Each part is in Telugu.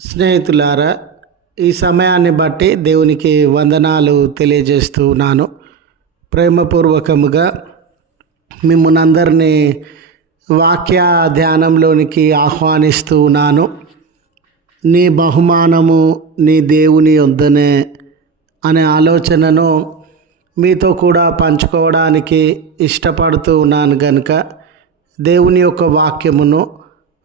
స్నేహితులారా ఈ సమయాన్ని బట్టి దేవునికి వందనాలు తెలియజేస్తూ ఉన్నాను ప్రేమపూర్వకముగా మిమ్మల్ని అందరినీ వాక్య ధ్యానంలోనికి ఆహ్వానిస్తూ ఉన్నాను. నీ బహుమానము నీ దేవుని వద్దనే అనే ఆలోచనను మీతో కూడా పంచుకోవడానికి ఇష్టపడుతూ ఉన్నాను కనుక దేవుని యొక్క వాక్యమును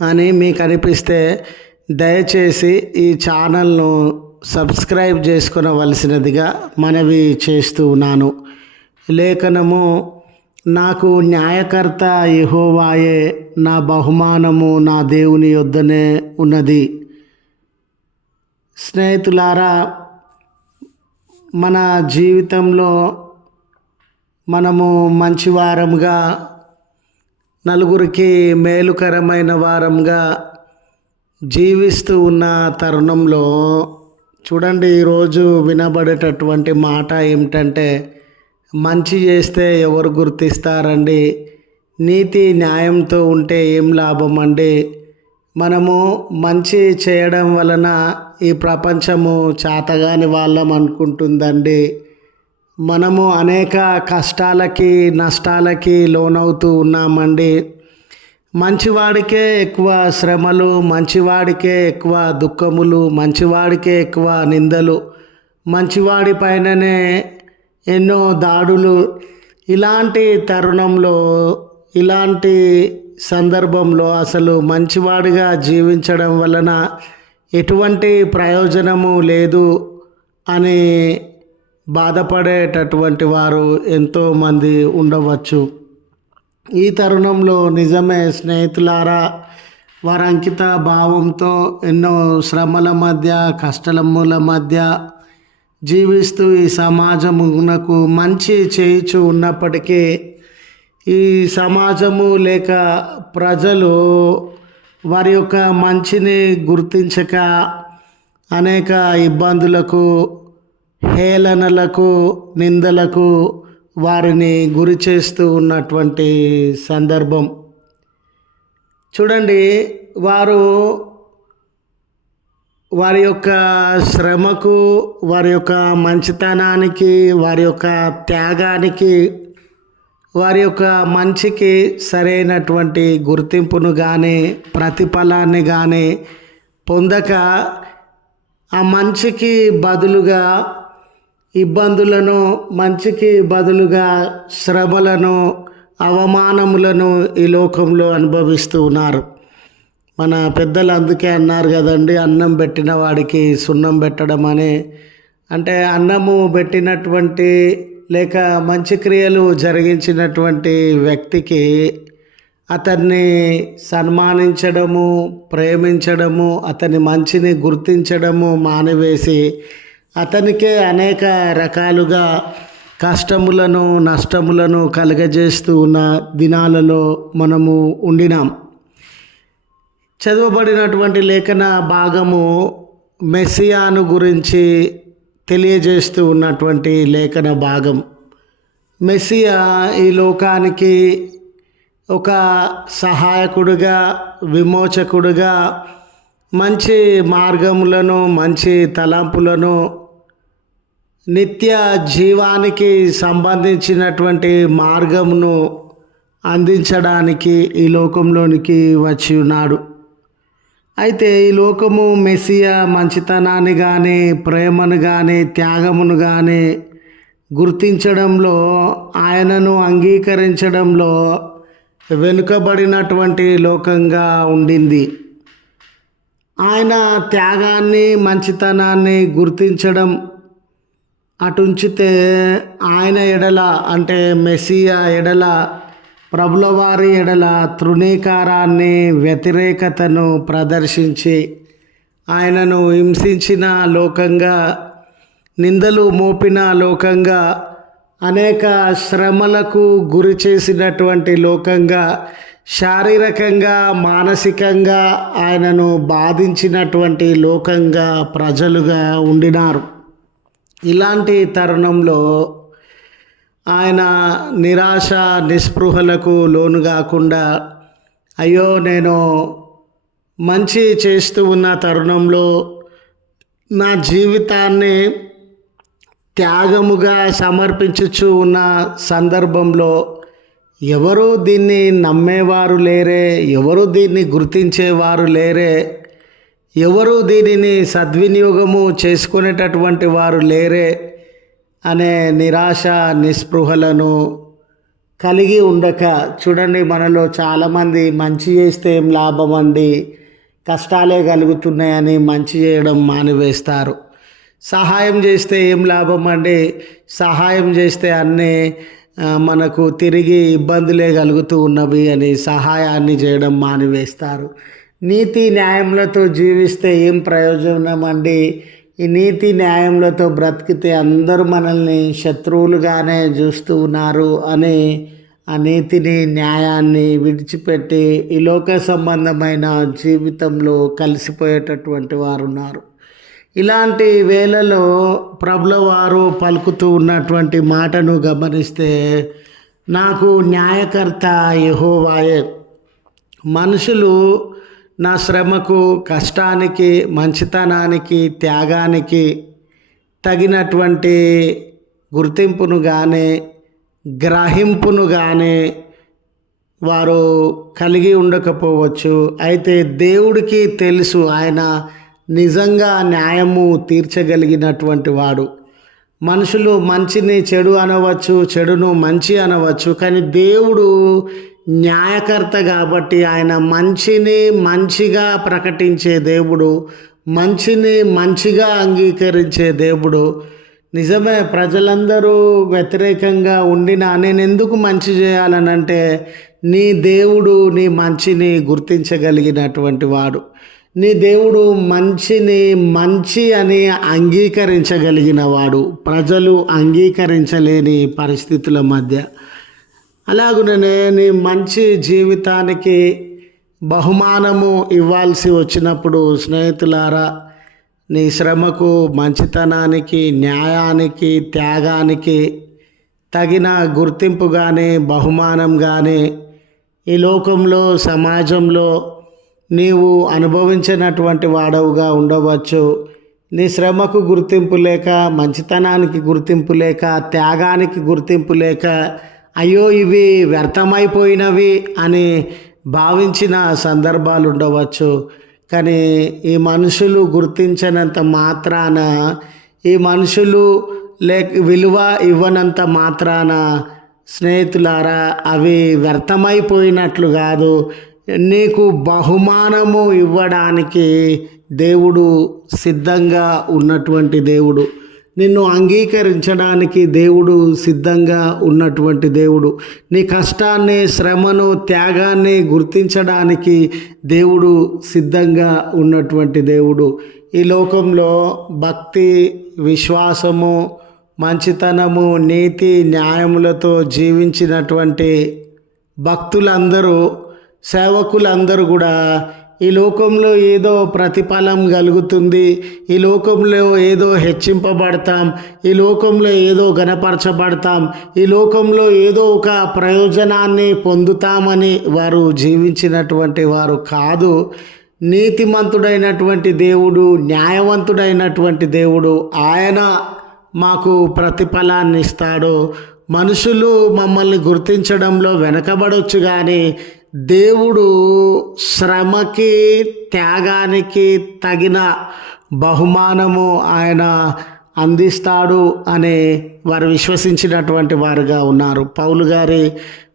అని మీకు అనిపిస్తే దయచేసి ఈ ఛానల్ను సబ్స్క్రైబ్ చేసుకునవలసినదిగా మనవి చేస్తూ ఉన్నాను. లేఖనము నాకు న్యాయకర్త యెహోవాయే నా బహుమానము నా దేవుని యొద్దనే ఉన్నది. స్నేహితులారా మన జీవితంలో మనము మంచివారంగా నలుగురికి మేలుకరమైన వారంగా జీవిస్తూ ఉన్న తరుణంలో చూడండి ఈరోజు వినబడేటటువంటి మాట ఏమిటంటే మంచి చేస్తే ఎవరు గుర్తిస్తారండి? నీతి న్యాయంతో ఉంటే ఏం లాభం అండి మనము మంచి చేయడం వలన ఈ ప్రపంచము చాతగాని వాళ్ళం అనుకుంటుందండి. మనము అనేక కష్టాలకి నష్టాలకి లోనవుతూ ఉన్నామండి. మంచివాడికే ఎక్కువ శ్రమలు మంచివాడికే ఎక్కువ దుఃఖములు మంచివాడికే ఎక్కువ నిందలు మంచివాడి పైననే ఎన్నో దాడులు. ఇలాంటి తరుణంలో ఇలాంటి సందర్భంలో అసలు మంచివాడిగా జీవించడం వలన ఎటువంటి ప్రయోజనము లేదు అని బాధపడేటటువంటి వారు ఎంతోమంది ఉండవచ్చు. ఈ తరుణంలో నిజమే స్నేహితులారా వారి అంకిత భావంతో ఎన్నో శ్రమల మధ్య కష్టముల మధ్య జీవిస్తూ ఈ సమాజమునకు మంచి చేయుచు ఉన్నప్పటికీ ఈ సమాజము లేక ప్రజలు వారి యొక్క మంచిని గుర్తించక అనేక ఇబ్బందులకు హేళనలకు నిందలకు వారిని గురి చేస్తూ ఉన్నటువంటి సందర్భం. చూడండి వారు వారి యొక్క శ్రమకు వారి యొక్క మంచితనానికి వారి యొక్క త్యాగానికి వారి యొక్క మంచికి సరైనటువంటి గుర్తింపును కానీ ప్రతిఫలాన్ని కానీ పొందక ఆ మంచికి బదులుగా ఇబ్బందులను మంచికి బదులుగా శ్రమలను అవమానములను ఈ లోకంలో అనుభవిస్తూ ఉన్నారు. మన పెద్దలు అందుకే అన్నారు కదండి అన్నం పెట్టిన వాడికి సున్నం పెట్టడం అని. అంటే అన్నము పెట్టినటువంటి లేక మంచి క్రియలు జరిగించినటువంటి వ్యక్తికి అతన్ని సన్మానించడము ప్రేమించడము అతని మంచిని గుర్తించడము మానివేసి అతనికే అనేక రకాలుగా కష్టములను నష్టములను కలుగజేస్తూ ఉన్న దినాలలో మనము ఉండినాం. చదవబడినటువంటి లేఖన భాగము మెస్సియాను గురించి తెలియజేస్తూ ఉన్నటువంటి లేఖన భాగం. మెస్సియా ఈ లోకానికి ఒక సహాయకుడుగా విమోచకుడుగా మంచి మార్గములను మంచి తలంపులను నిత్య జీవానికి సంబంధించినటువంటి మార్గమును అందించడానికి ఈ లోకంలోనికి వచ్చి ఉన్నాడు. అయితే ఈ లోకము మెస్సియా మంచితనాన్ని కానీ ప్రేమను కానీ త్యాగమును కానీ గుర్తించడంలో ఆయనను అంగీకరించడంలో వెనుకబడినటువంటి లోకంగా ఉండింది. ఆయన త్యాగాన్ని మంచితనాన్ని గుర్తించడం అటుంచితే ఆయన ఎడల అంటే మెస్సియా ఎడల ప్రభులవారి ఎడల తృణీకారాన్ని వ్యతిరేకతను ప్రదర్శించి ఆయనను హింసించిన లోకంగా నిందలు మోపిన లోకంగా అనేక శ్రమలకు గురి చేసినటువంటి లోకంగా శారీరకంగా మానసికంగా ఆయనను బాధించినటువంటి లోకంగా ప్రజలుగా ఉండినారు. ఇలాంటి తరుణంలో ఆయన నిరాశ నిస్పృహలకు లోను కాకుండా అయ్యో నేను మంచి చేస్తూ ఉన్న తరుణంలో నా జీవితాన్ని త్యాగముగా సమర్పించుచు ఉన్న సందర్భంలో ఎవరు దీన్ని నమ్మేవారు లేరే ఎవరు దీన్ని గుర్తించేవారు లేరే ఎవరు దీనిని సద్వినియోగము చేసుకునేటటువంటి వారు లేరే అనే నిరాశ నిస్పృహలను కలిగి ఉండక చూడండి మనలో చాలామంది మంచి చేస్తే ఏం లాభం అండి? కష్టాలే కలుగుతున్నాయని మంచి చేయడం మానివేస్తారు. సహాయం చేస్తే ఏం లాభం అండి? సహాయం చేస్తే అన్నీ మనకు తిరిగి ఇబ్బందులే కలుగుతూ ఉన్నవి అని సహాయాన్ని చేయడం మానివేస్తారు. నీతి న్యాయములతో జీవిస్తే ఏం ప్రయోజనం అండి ఈ నీతి న్యాయములతో బ్రతికితే అందరూ మనల్ని శత్రువులుగానే చూస్తూ ఉన్నారు అని ఆ నీతిని న్యాయాన్ని విడిచిపెట్టి ఈ లోక సంబంధమైన జీవితంలో కలిసిపోయేటటువంటి వారు ఉన్నారు ఇలాంటి వేళలో ప్రభుల వారు పలుకుతూ ఉన్నటువంటి మాటను గమనిస్తే నాకు న్యాయకర్త యెహోవాయే. మనుషులు నా శ్రమకు కష్టానికి మంచితనానికి త్యాగానికి తగినటువంటి గుర్తింపును కానీ గ్రహింపును కానీ వారు కలిగి ఉండకపోవచ్చు. అయితే దేవుడికి తెలుసు ఆయన నిజంగా న్యాయము తీర్చగలిగినటువంటి వాడు. మనుషులు మంచిని చెడు అనవచ్చు చెడును మంచి అనవచ్చు కానీ దేవుడు న్యాయకర్త కాబట్టి ఆయన మంచిని మంచిగా ప్రకటించే దేవుడు మంచిని మంచిగా అంగీకరించే దేవుడు. నిజమే ప్రజలందరూ వ్యతిరేకంగా ఉండినా నేను ఎందుకు మంచి చేయాలనంటే నీ దేవుడు నీ మంచిని గుర్తించగలిగినటువంటి వాడు. నీ దేవుడు మంచిని మంచి అని అంగీకరించగలిగిన వాడు. ప్రజలు అంగీకరించలేని పరిస్థితుల మధ్య. అలాగుననే నీ మంచి జీవితానికి బహుమానము ఇవ్వాల్సి వచ్చినప్పుడు స్నేహితులారా నీ శ్రమకు మంచితనానికి న్యాయానికి త్యాగానికి తగిన గుర్తింపు కానీ బహుమానం కానీ ఈ లోకంలో సమాజంలో నీవు అనుభవించినటువంటి వాడవుగా ఉండవచ్చు. నీ శ్రమకు గుర్తింపు లేక మంచితనానికి గుర్తింపు లేక త్యాగానికి గుర్తింపు లేక అయ్యో ఇవి వ్యర్థమైపోయినవి అని భావించిన సందర్భాలు ఉండవచ్చు. కానీ ఈ మనుషులు గుర్తించినంత మాత్రాన ఈ మనుషులు లేక విలువ ఇవ్వనంత మాత్రాన స్నేహితులారా అవి వ్యర్థమైపోయినట్లు కాదు. నీకు బహుమానము ఇవ్వడానికి దేవుడు సిద్ధంగా ఉన్నటువంటి దేవుడు. నిన్ను అంగీకరించడానికి దేవుడు సిద్ధంగా ఉన్నటువంటి దేవుడు. నీ కష్టాన్ని శ్రమను త్యాగాన్ని గుర్తించడానికి దేవుడు సిద్ధంగా ఉన్నటువంటి దేవుడు. ఈ లోకంలో భక్తి విశ్వాసము మంచితనము నీతి న్యాయములతో జీవించినటువంటి భక్తులందరూ సేవకులందరూ కూడా ఈ లోకంలో ఏదో ప్రతిఫలం కలుగుతుంది. ఈ లోకంలో ఏదో హెచ్చింపబడతాం. ఈ లోకంలో ఏదో గణపరచబడతాం ఈ లోకంలో ఏదో ఒక ప్రయోజనాన్ని పొందుతామని వారు జీవించినటువంటి వారు కాదు. నీతిమంతుడైనటువంటి దేవుడు న్యాయవంతుడైనటువంటి దేవుడు ఆయన మాకు ప్రతిఫలాన్ని ఇస్తాడు. మనుషులు మమ్మల్ని గుర్తించడంలో వెనకబడొచ్చు కానీ దేవుడు శ్రమకి త్యాగానికి తగిన బహుమానము ఆయన అందిస్తాడు అని వారు విశ్వసించినటువంటి వారుగా ఉన్నారు. పౌలు గారి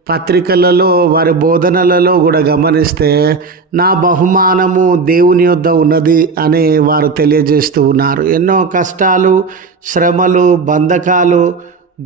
పత్రికలలో వారి బోధనలలో కూడా గమనిస్తే నా బహుమానము దేవుని యొద్ద ఉన్నది అని వారు తెలియజేస్తూ ఉన్నారు. ఎన్నో కష్టాలు శ్రమలు బంధకాలు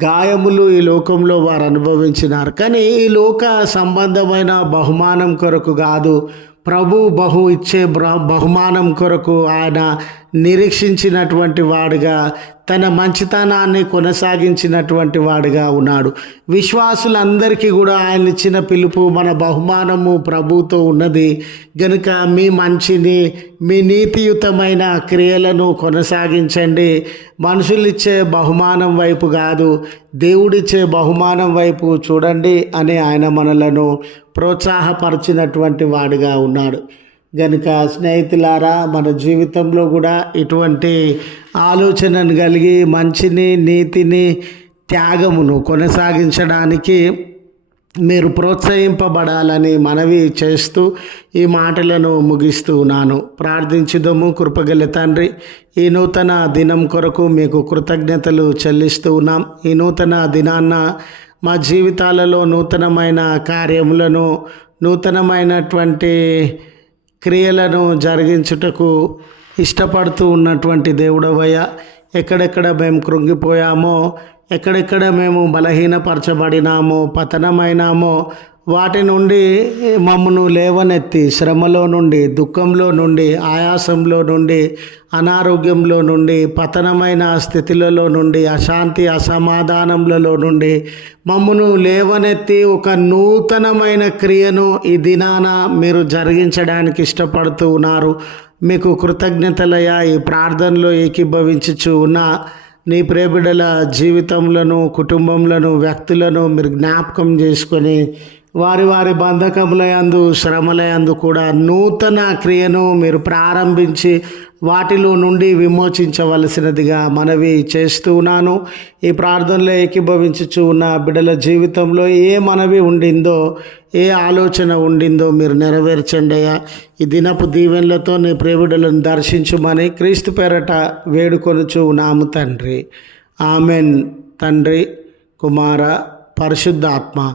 గాయములు ఈ లోకంలో వారు అనుభవించినారు. కానీ ఈ లోక సంబంధమైన బహుమానం కొరకు కాదు. ప్రభు బహు ఇచ్చే బహుమానం కొరకు ఆయన నిరీక్షించినటువంటి వాడుగా తన మంచితనాన్ని కొనసాగించినటువంటి వాడుగా ఉన్నాడు. విశ్వాసులందరికీ కూడా ఆయన ఇచ్చిన పిలుపు మన బహుమానము ప్రభుతో ఉన్నది. గనుక మీ మంచిని మీ నీతియుతమైన క్రియలను కొనసాగించండి. మనుషులు ఇచ్చే బహుమానం వైపు కాదు దేవుడిచ్చే బహుమానం వైపు చూడండి అని ఆయన మనలను ప్రోత్సాహపరిచినటువంటి వాడుగా ఉన్నాడు. గనుక స్నేహితులారా మన జీవితంలో కూడా ఇటువంటి ఆలోచనను కలిగి మంచిని నీతిని త్యాగమును కొనసాగించడానికి మీరు ప్రోత్సహింపబడాలని మనవి చేస్తూ ఈ మాటలను ముగిస్తూ ఉన్నాను. ప్రార్థించుదము కృపగల తండ్రి. ఈ నూతన దినం కొరకు మీకు కృతజ్ఞతలు చెల్లిస్తూ ఉన్నాం. ఈ నూతన దినాన్న మా జీవితాలలో నూతనమైన కార్యములను నూతనమైనటువంటి క్రియలను జరిగించుటకు ఇష్టపడుతూ ఉన్నటువంటి దేవుడవయ్య ఎక్కడెక్కడ మేము కృంగిపోయామో ఎక్కడెక్కడ మేము బలహీనపరచబడినామో పతనమైనామో వాటి నుండి మమ్మను లేవనెత్తి శ్రమలో నుండి దుఃఖంలో నుండి ఆయాసంలో నుండి అనారోగ్యంలో నుండి పతనమైన స్థితిలలో నుండి అశాంతి అసమాధానములలో నుండి మమ్మను లేవనెత్తి ఒక నూతనమైన క్రియను ఈ దినాన మీరు జరిగించడానికి ఇష్టపడుతూ ఉన్నారు. మీకు కృతజ్ఞతలయ్యా ఈ ప్రార్థనలో ఏకీభవించుచు ఉన్న నీ ప్రేబిడల జీవితంలో కుటుంబంలను వ్యక్తులను మీరు జ్ఞాపకం చేసుకొని వారి వారి బంధకములయందు శ్రమలయందు కూడా నూతన క్రియను మీరు ప్రారంభించి వాటిలో నుండి విమోచించవలసినదిగా మనవి చేస్తూ ఉన్నాను. ఈ ప్రార్థనలో ఏకీభవించుచు ఉన్న బిడ్డల జీవితంలో ఏ మనవి ఉండిందో ఏ ఆలోచన ఉండిందో మీరు నెరవేర్చండి అయ్యా. ఈ దినపు దీవెనలతో నీ ప్రేమిడులను దర్శించుమని క్రీస్తు పేరట వేడుకొనుచు ఉన్నాము తండ్రి. ఆమెన్. తండ్రి కుమార పరిశుద్ధాత్మ.